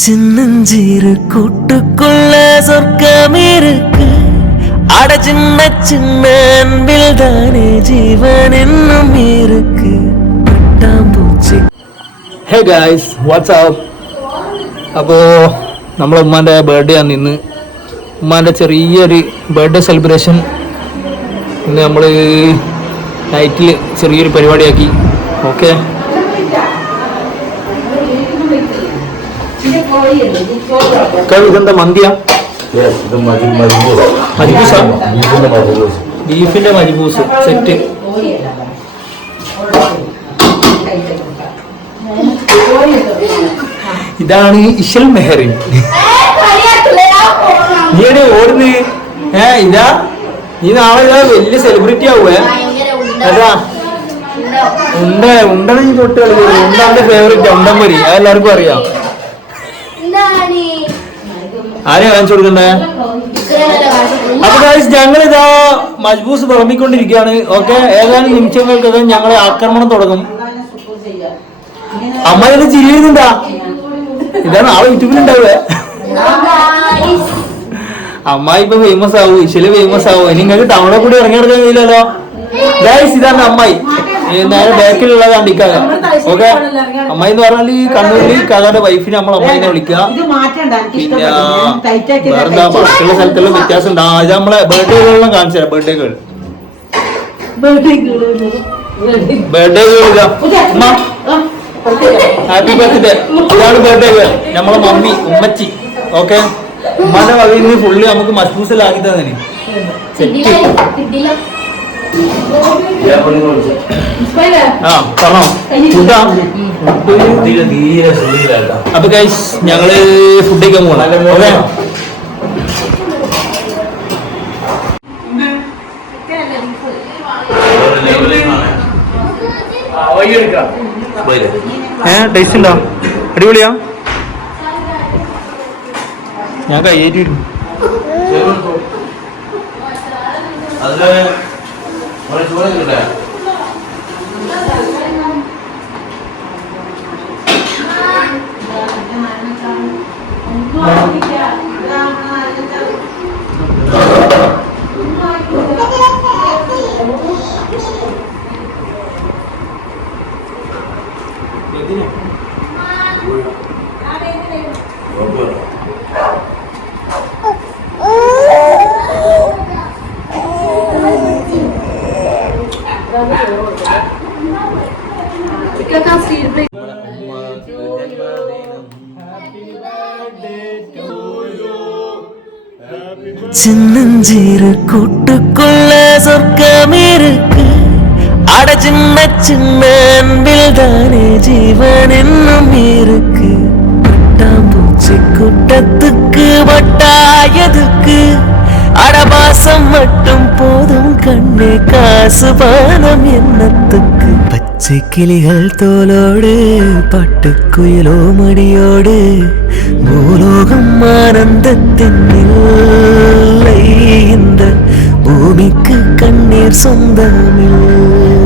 சின்னஞ்சீரு கூட்டுக்குள்ள சொர்க்கம் இருக்கு அட சின்ன சின்ன அன்பில் தானே ஜீவன் இன்னும் இருக்கு പട്ടാമ്പൂച്ചി ഹേ ഗായ്സ് വാട്സാപ്പ് അപ്പോൾ നമ്മളെ ഉമ്മാൻ്റെ ബർത്ത്ഡേ ആണ് ഇന്ന് ഉമ്മാൻ്റെ ചെറിയൊരു ബർത്ത്ഡേ സെലിബ്രേഷൻ ഇന്ന് നമ്മൾ നൈറ്റിൽ ചെറിയൊരു പരിപാടിയാക്കി ഓക്കെ ഇതെന്താ മന്തിയാ. മജ്ബൂസാ? ബീഫിന്റെ മജ്ബൂസ്. സെറ്റ്. ഇതാണ് ഇഷൽ മെഹറിൻ നീ എടി ഓടുന്നത് ഏ ഇതാ. നീ നാളെ ഇതാ വലിയ സെലിബ്രിറ്റി ആവുവേ. അതാ. ഉണ്ട ഉണ്ടെന്ന് നീ തൊട്ട് കളിക്കുന്നത് ഉണ്ടാന്റെ ഫേവറേറ്റ് ഉണ്ടംപൊരി അതെല്ലാവർക്കും അറിയാം. ആരെയാ കാണിച്ചു കൊടുക്കണ്ടേ? അപ്പൊ guys, ഞങ്ങളിതാ മജ്ബൂസ് വിളമ്പിക്കൊണ്ടിരിക്കുകയാണ്. ഓക്കെ ഏതാനും നിമിഷങ്ങൾക്കകം ഞങ്ങൾ ആക്രമണം തുടങ്ങും. അമ്മ ഇത് ചിരിയുന്നുണ്ടാ ഇതാണ് ആളെ യൂട്യൂബിലുണ്ടാവുക അമ്മായി ഇപ്പൊ ഫേമസ് ആവും ഇശൽ ഫേമസ് ആവും. ഇനി നിങ്ങൾക്ക് ടൗണിൽ കൂടി ഇറങ്ങിയെടുക്കാൻ കഴിയില്ലല്ലോ. ഗൈസ് ഇതാണ് അമ്മായി. നേരെ ബാക്കിലുള്ളതാണ് ഇക്കാക ഓക്കെ? അമ്മായി എന്ന് പറഞ്ഞാൽ ഈ കണ്ണൂരിൽ ഇക്കാകാന്റെ വൈഫിനെ നമ്മൾ അമ്മായിനെ വിളിക്കുക. ഇത് മാറ്റണ്ട എനിക്ക് പിന്നെ വേറെന്താ ബാക്കിയുള്ള സ്ഥലത്തുള്ള വ്യത്യാസം ഉണ്ട്. അത് നമ്മളെ നമ്മളെ ബർത്ത്ഡേകളെല്ലാം കാണിച്ചു തരാം ബർത്ത്ഡേകൾ ബർത്ത്ഡേ ഹാപ്പി ബർത്ത്ഡേ ഇതാണ് ബർത്ത്ഡേ നമ്മളെ മമ്മി ഉമ്മച്ചി. ഓക്കെ? ഉമ്മന്റെ വകയിൽ നിന്ന് ഫുള്ള് നമുക്ക് മസ്ബൂസിലാക്കി തന്നെ സെറ്റ്. അപ്പൊ ഗൈസ് ഞങ്ങൾ ഫുഡ് കഴിക്കാൻ പോകണം ഓക്കെ? ഏ ടേസ്റ്റ് ഉണ്ടോ? അടിപൊളിയാ? ഞാൻ കയ്യേറ്റിരുന്നു അതിൽ boleh boleh udah mana? சின்னஞ்சீரு கூட்டுக்குள்ள சொர்க்கம் இருக்கு அட சின்ன சின்ன அன்பில் தானே ஜீவன் இன்னும் இருக்கு. பட்டாம்பூச்சி கூட்டத்துக்கு வட்டாயதுக்கு அடபாசம் மட்டும் போதும். கண்ணே காசு பானம் என்னத்துக்கு? பச்சை கிளிகள் தோலோடு பட்டுக்குயிலோ மடியோடு பூலோகம் ஆனந்தத்தின் இந்த பூமிக்கு கண்ணீர் சொந்தமில்லை.